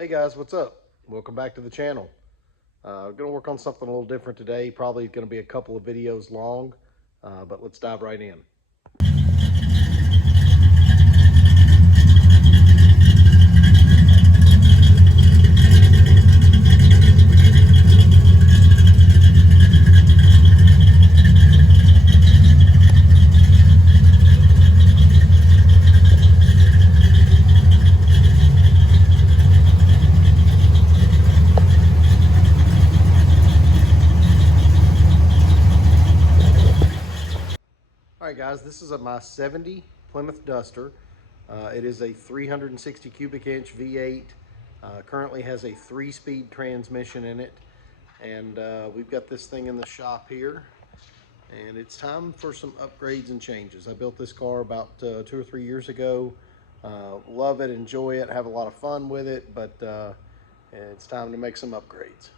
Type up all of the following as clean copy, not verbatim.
Hey guys, what's up? Welcome back to the channel. Gonna work on something a little different today. Probably gonna be a couple of videos long, but let's dive right in. All right guys, this is my 70 Plymouth Duster. It is a 360 cubic inch V8. Currently has a 3-speed transmission in it. And we've got this thing in the shop here. And it's time for some upgrades and changes. I built this car about 2 or 3 years ago. Love it, enjoy it, have a lot of fun with it, but it's time to make some upgrades.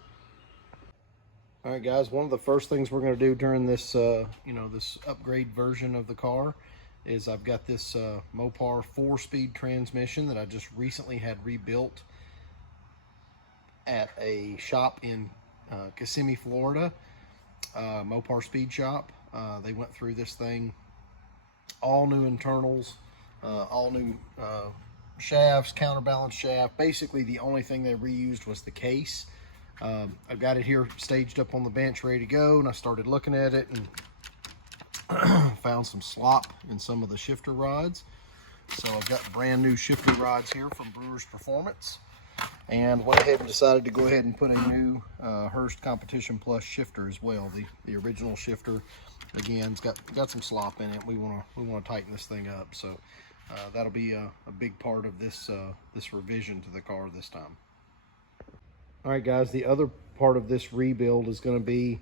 All right, guys, one of the first things we're going to do during this, this upgrade version of the car is I've got this Mopar 4-speed transmission that I just recently had rebuilt at a shop in Kissimmee, Florida, Mopar Speed Shop. They went through this thing, all new internals, all new shafts, counterbalance shaft. Basically, the only thing they reused was the case. I've got it here staged up on the bench ready to go, and I started looking at it and found some slop in some of the shifter rods. So I've got brand new shifter rods here from Brewer's Performance, and went ahead and decided to go ahead and put a new Hurst Competition Plus shifter as well. The original shifter, again, it's got some slop in it. We want to tighten this thing up, so that'll be a big part of this this revision to the car this time. All right, guys, the other part of this rebuild is going to be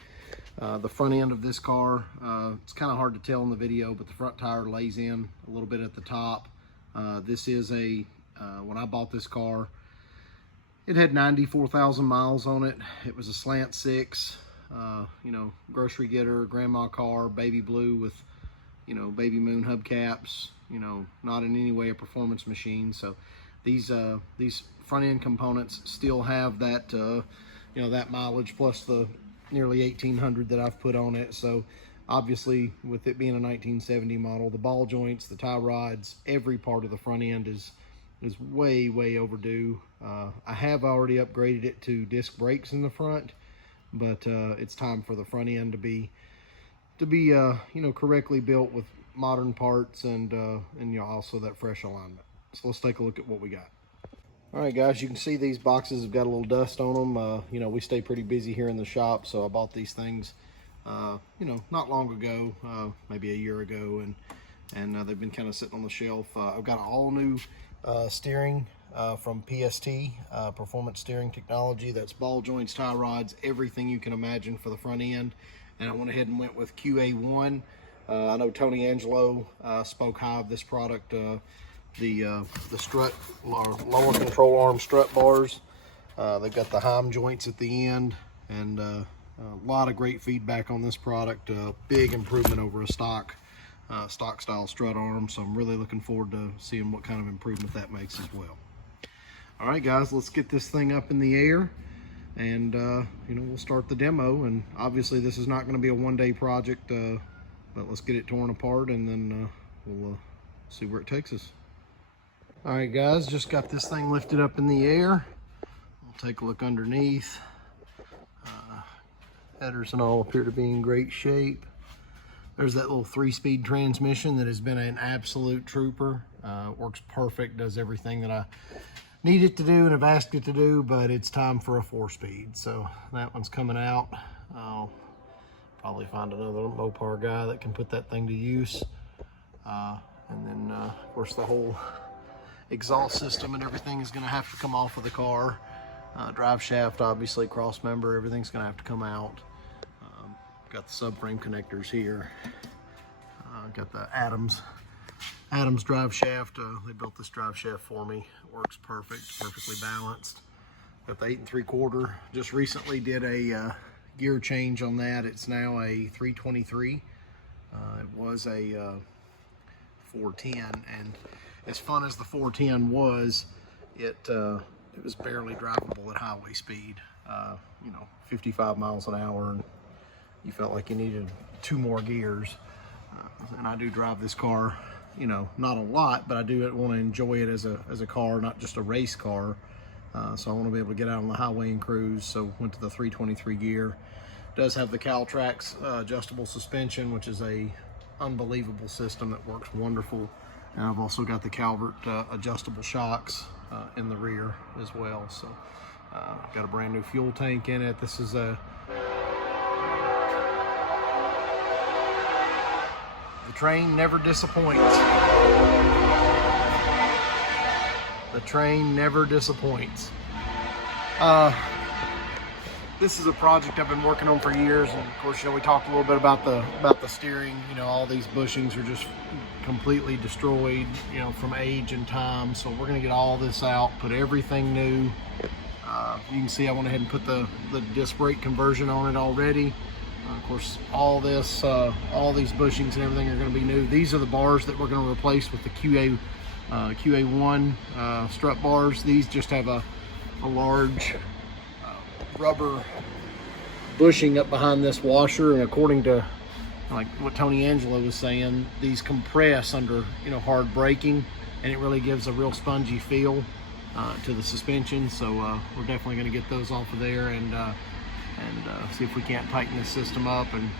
the front end of this car. It's kind of hard to tell in the video, but the front tire lays in a little bit at the top. This is when I bought this car, it had 94,000 miles on it. It was a slant 6, grocery getter, grandma car, baby blue with, baby moon hubcaps, not in any way a performance machine. So these front end components still have that, that mileage plus the nearly 1,800 that I've put on it. So obviously, with it being a 1970 model, the ball joints, the tie rods, every part of the front end is way overdue. I have already upgraded it to disc brakes in the front, but it's time for the front end to be correctly built with modern parts and also that fresh alignment. So let's take a look at what we got. All right, guys, you can see these boxes have got a little dust on them. We stay pretty busy here in the shop, so I bought these things, not long ago, maybe a year ago, and they've been kind of sitting on the shelf. I've got an all new steering from PST, Performance Steering Technology. That's ball joints, tie rods, everything you can imagine for the front end. And I went ahead and went with QA1. I know Tony Angelo spoke high of this product. The strut, lower control arm strut bars. They've got the Heim joints at the end, and a lot of great feedback on this product. Big improvement over a stock style strut arm, so I'm really looking forward to seeing what kind of improvement that makes as well. All right, guys, let's get this thing up in the air, and we'll start the demo. And obviously this is not going to be a one-day project, but let's get it torn apart, and then we'll see where it takes us. All right, guys, just got this thing lifted up in the air. We'll take a look underneath. Headers and all appear to be in great shape. There's that little 3-speed transmission that has been an absolute trooper. Works perfect, does everything that I need it to do and have asked it to do, but it's time for a 4-speed. So that one's coming out. I'll probably find another Mopar guy that can put that thing to use. And then, of course, the whole exhaust system and everything is going to have to come off of the car. Drive shaft, obviously, cross member, everything's going to have to come out. Got the subframe connectors here. Got the Adams drive shaft. They built this drive shaft for me. It works perfect, perfectly balanced. Got the 8 3/4. Just recently did a gear change on that. It's now a 323. It was a 410, and as fun as the 410 was, it it was barely drivable at highway speed, 55 miles an hour, and you felt like you needed 2 more gears. And I do drive this car, not a lot, but I do want to enjoy it as a car, not just a race car. So I want to be able to get out on the highway and cruise. So went to the 323 gear. Does have the Caltrax adjustable suspension, which is a unbelievable system that works wonderful. And I've also got the Calvert adjustable shocks in the rear as well. So got a brand new fuel tank in it. This is the train never disappoints. The train never disappoints. This is a project I've been working on for years, and of course, we talked a little bit about the steering. All these bushings are just completely destroyed, from age and time. So we're gonna get all this out, put everything new. You can see I went ahead and put the disc brake conversion on it already. Of course, all these bushings and everything are going to be new. These are the bars that we're going to replace with the QA1 strut bars. These just have a large rubber bushing up behind this washer, and according to like what Tony Angelo was saying, these compress under hard braking, and it really gives a real spongy feel to the suspension. So we're definitely going to get those off of there and see if we can't tighten this system up and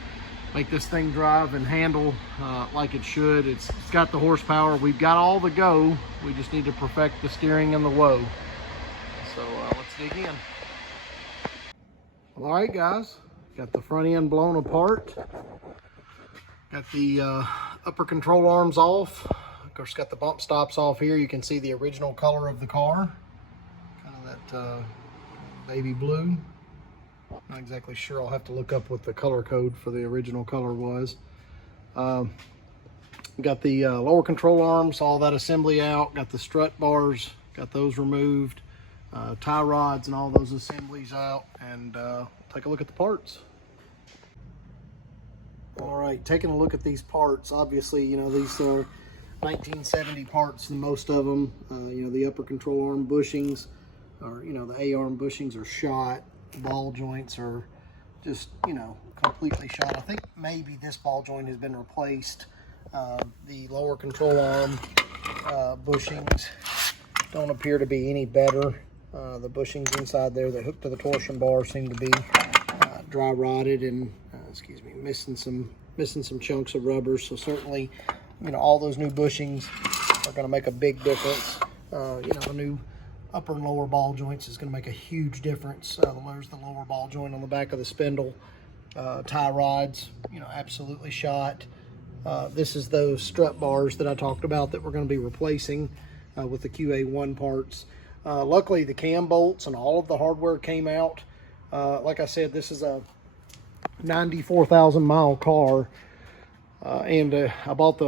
make this thing drive and handle like it should. It's got the horsepower. We've got all the go. We just need to perfect the steering and the whoa. So let's dig in. All right, guys. Got the front end blown apart. Got the upper control arms off. Of course, got the bump stops off here. You can see the original color of the car. Kind of that baby blue. Not exactly sure. I'll have to look up what the color code for the original color was. Got the lower control arms, all that assembly out. Got the strut bars, got those removed. Tie rods and all those assemblies out, and take a look at the parts. All right, taking a look at these parts. Obviously, these are 1970 parts, most of them. The upper control arm bushings, or the A-arm bushings are shot. Ball joints are just completely shot. I think maybe this ball joint has been replaced. The lower control arm bushings don't appear to be any better. The bushings inside there that hook to the torsion bar seem to be dry rotted and missing some chunks of rubber. So certainly all those new bushings are going to make a big difference. The new upper and lower ball joints is going to make a huge difference. There's the lower ball joint on the back of the spindle. Tie rods, absolutely shot. This is those strut bars that I talked about that we're going to be replacing with the QA1 parts. Luckily, the cam bolts and all of the hardware came out. Like I said, this is a 94,000 mile car, and I bought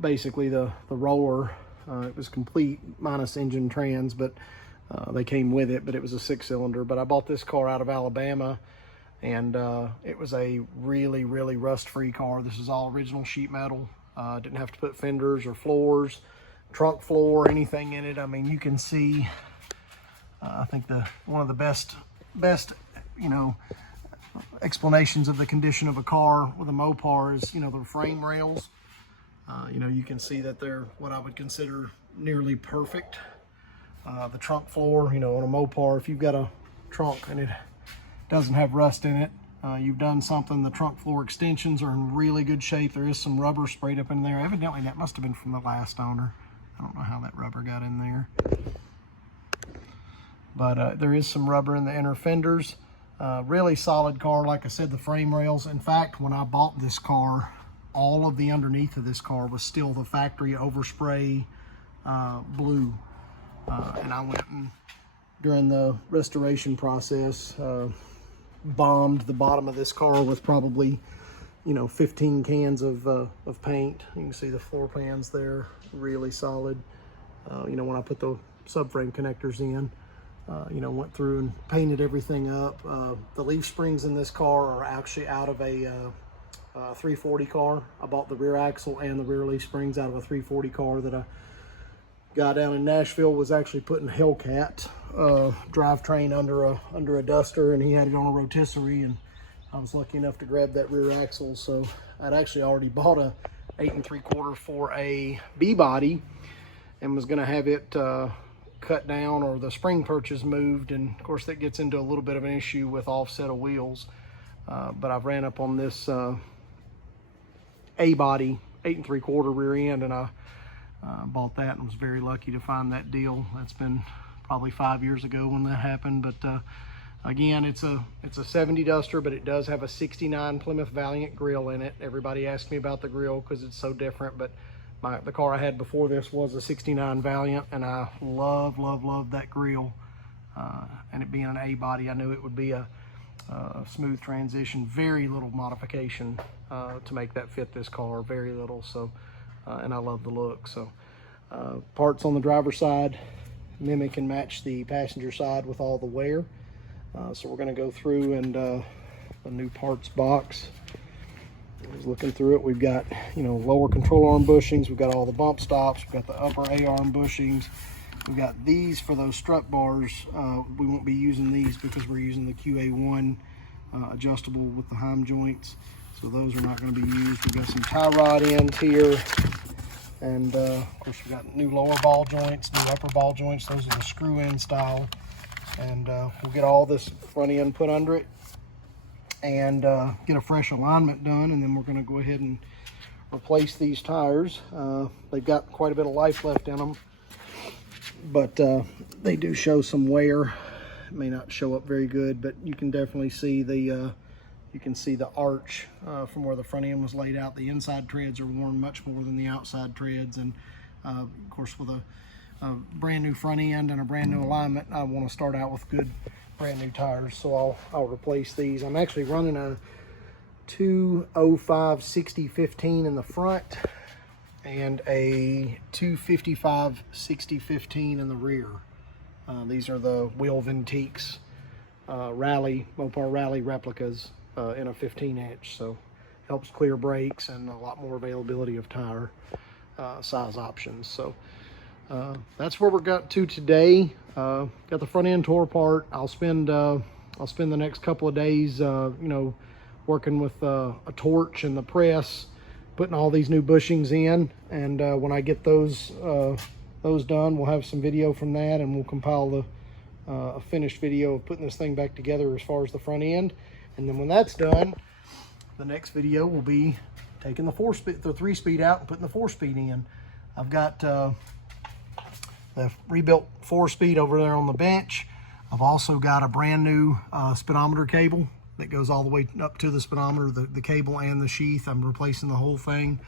basically the roller. It was complete minus engine trans, but they came with it, but it was a 6-cylinder. But I bought this car out of Alabama, and it was a really, really rust-free car. This is all original sheet metal. Didn't have to put fenders or floors, trunk floor, anything in it. I mean, you can see, I think one of the best explanations of the condition of a car with a Mopar is, the frame rails. You can see that they're what I would consider nearly perfect. The trunk floor, on a Mopar, if you've got a trunk and it doesn't have rust in it, you've done something. The trunk floor extensions are in really good shape. There is some rubber sprayed up in there. Evidently, that must have been from the last owner. I don't know how that rubber got in there. But there is some rubber in the inner fenders. Really solid car. Like I said, the frame rails. In fact, when I bought this car, all of the underneath of this car was still the factory overspray blue. And I went and, during the restoration process, bombed the bottom of this car with probably 15 cans of paint. You can see the floor pans there, really solid. When I put the subframe connectors in, went through and painted everything up. The leaf springs in this car are actually out of a 340 car. I bought the rear axle and the rear leaf springs out of a 340 car that I guy down in Nashville was actually putting Hellcat drivetrain under a Duster, and he had it on a rotisserie, and I was lucky enough to grab that rear axle. So I'd actually already bought a 8 3/4 for a B body, and was going to have it cut down or the spring perches moved, and of course that gets into a little bit of an issue with offset of wheels. But I've ran up on this A body 8 3/4 rear end, and I bought that and was very lucky to find that deal. That's been probably 5 years ago when that happened. But again, it's a 70 Duster, but it does have a 69 Plymouth Valiant grill in it. Everybody asks me about the grill because it's so different, but the car I had before this was a 69 Valiant, and I love that grill. And it being an A body, I knew it would be a smooth transition, very little modification to make that fit this car, very little. So and I love the look. So parts on the driver's side mimic and match the passenger side with all the wear. So we're going to go through and the new parts box. I was looking through it. We've got, you know, lower control arm bushings. We've got all the bump stops. We've got the upper A-arm bushings. We've got these for those strut bars. We won't be using these because we're using the QA1 adjustable with the Heim joints. So those are not going to be used. We've got some tie rod ends here. And of course we've got new lower ball joints, new upper ball joints. Those are the screw in style. And we'll get all this front end put under it and get a fresh alignment done. And then we're going to go ahead and replace these tires. They've got quite a bit of life left in them, but they do show some wear. It may not show up very good, but you can definitely see the arch from where the front end was laid out. The inside treads are worn much more than the outside treads, and of course with a brand new front end and a brand new alignment, I want to start out with good brand new tires. So I'll replace these. I'm actually running a 205 60/15 in the front and a 255 60/15 in the rear. These are the Wheel Ventiques Mopar Rally replicas in a 15-inch, so helps clear brakes and a lot more availability of tire size options. So that's where we got to today. Got the front end tore apart. I'll spend the next couple of days, you know, working with a torch and the press, putting all these new bushings in. And when I get those done, we'll have some video from that, and we'll compile a finished video of putting this thing back together as far as the front end. And then when that's done, the next video will be taking the 3-speed out and putting the 4-speed in. I've got the rebuilt 4-speed over there on the bench. I've also got a brand new speedometer cable that goes all the way up to the speedometer, the cable and the sheath. I'm replacing the whole thing.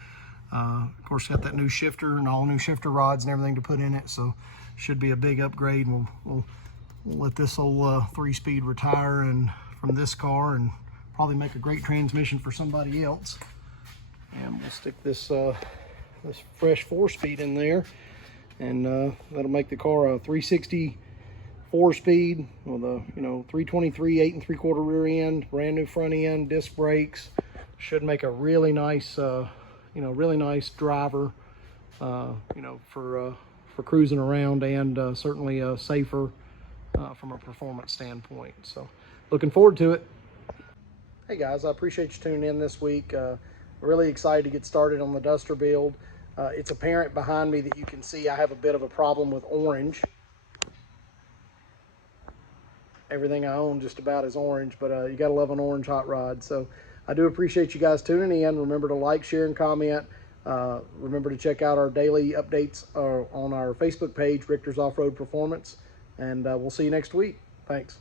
Of course, got that new shifter and all new shifter rods and everything to put in it, so should be a big upgrade. We'll let this old 3-speed retire and from this car, and probably make a great transmission for somebody else. And we'll stick this this fresh 4-speed in there, and that'll make the car a 360 4-speed with a 323 8 3/4 rear end, brand new front end, disc brakes. Should make a really nice really nice driver for cruising around, and certainly safer from a performance standpoint. So looking forward to it. Hey guys, I appreciate you tuning in this week. Really excited to get started on the Duster build. It's apparent behind me that you can see I have a bit of a problem with orange. Everything I own just about is orange, but you gotta love an orange hot rod. So I do appreciate you guys tuning in. Remember to like, share, and comment. Remember to check out our daily updates on our Facebook page, Richter's Off-Road Performance, and we'll see you next week. Thanks.